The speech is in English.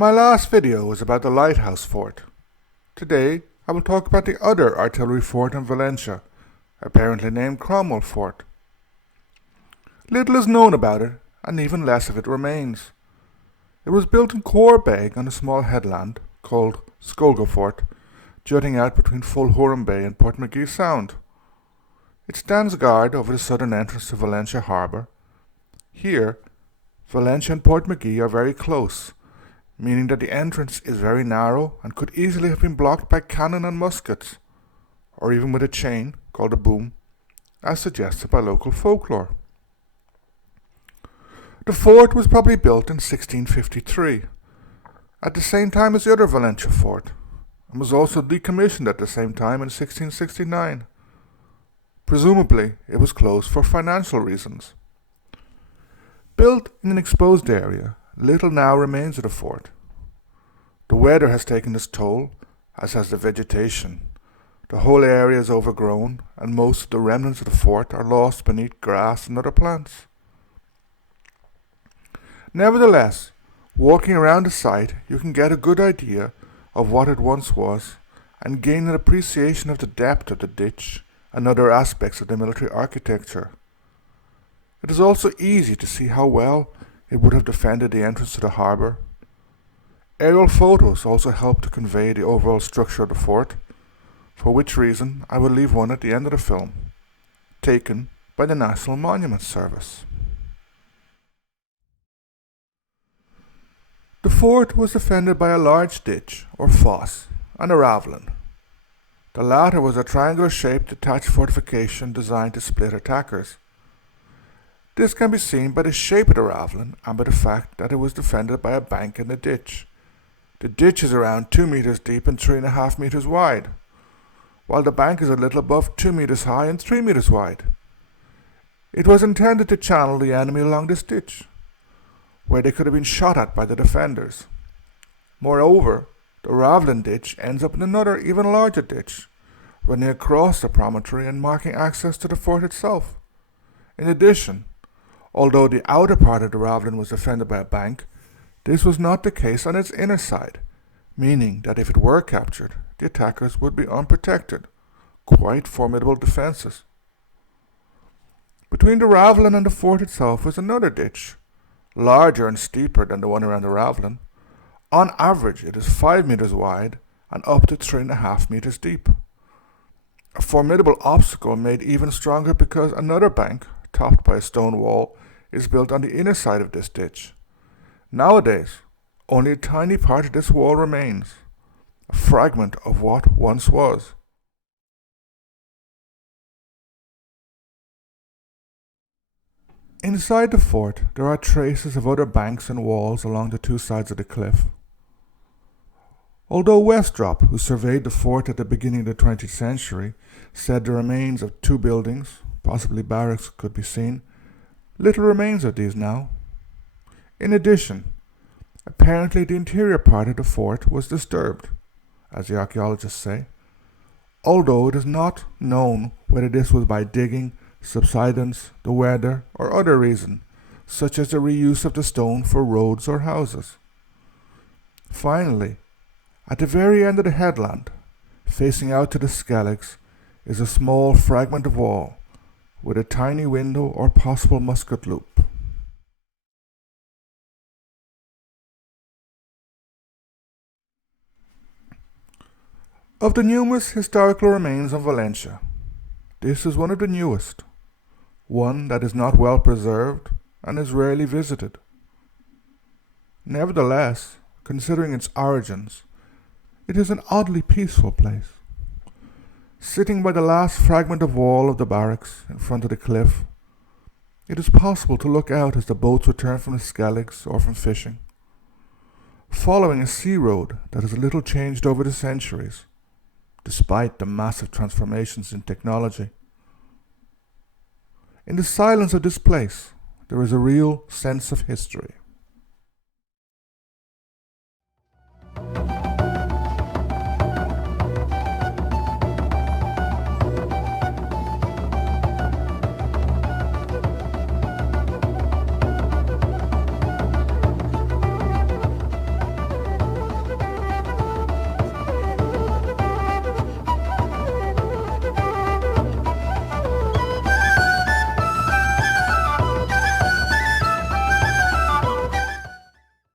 My last video was about the lighthouse fort. Today, I will talk about the other artillery fort in Valentia, apparently named Cromwell Fort. Little is known about it, and even less of it remains. It was built in Corbeig on a small headland called Cromwell Fort, jutting out between Fulhorn Bay and Portmagee Sound. It stands guard over the southern entrance to Valentia Harbour. Here, Valentia and Portmagee are very close, meaning that the entrance is very narrow and could easily have been blocked by cannon and muskets, or even with a chain called a boom, as suggested by local folklore. The fort was probably built in 1653, at the same time as the other Valentia fort, and was also decommissioned at the same time in 1669. Presumably, it was closed for financial reasons. Built in an exposed area, little now remains of the fort. The weather has taken its toll, as has the vegetation. The whole area is overgrown, and most of the remnants of the fort are lost beneath grass and other plants. Nevertheless, walking around the site, you can get a good idea of what it once was, and gain an appreciation of the depth of the ditch and other aspects of the military architecture. It is also easy to see how well it would have defended the entrance to the harbour. Aerial photos also help to convey the overall structure of the fort, for which reason I will leave one at the end of the film, taken by the National Monuments Service. The fort was defended by a large ditch, or fosse, and a ravelin. The latter was a triangular-shaped detached fortification designed to split attackers. This can be seen by the shape of the ravelin and by the fact that it was defended by a bank in the ditch. The ditch is around 2 meters deep and 3.5 meters wide, while the bank is a little above 2 meters high and 3 meters wide. It was intended to channel the enemy along this ditch, where they could have been shot at by the defenders. Moreover, the ravelin ditch ends up in another, even larger ditch, running across the promontory and marking access to the fort itself. In addition, although the outer part of the ravelin was defended by a bank, this was not the case on its inner side, meaning that if it were captured, the attackers would be unprotected. Quite formidable defences. Between the ravelin and the fort itself was another ditch, larger and steeper than the one around the ravelin. On average, it is 5 meters wide and up to 3.5 meters deep. A formidable obstacle made even stronger because another bank, topped by a stone wall, is built on the inner side of this ditch. Nowadays, only a tiny part of this wall remains, a fragment of what once was. Inside the fort, there are traces of other banks and walls along the two sides of the cliff. Although Westrop, who surveyed the fort at the beginning of the 20th century, said the remains of 2 buildings, possibly barracks, could be seen, little remains of these now. In addition, apparently the interior part of the fort was disturbed, as the archaeologists say, although it is not known whether this was by digging, subsidence, the weather, or other reason, such as the reuse of the stone for roads or houses. Finally, at the very end of the headland, facing out to the Skelligs, is a small fragment of wall, with a tiny window or possible musket loop. Of the numerous historical remains of Valentia, this is one of the newest, one that is not well preserved and is rarely visited. Nevertheless, considering its origins, it is an oddly peaceful place. Sitting by the last fragment of wall of the barracks in front of the cliff, it is possible to look out as the boats return from the Skelligs or from fishing. Following a sea road that has little changed over the centuries, despite the massive transformations in technology. In the silence of this place, there is a real sense of history.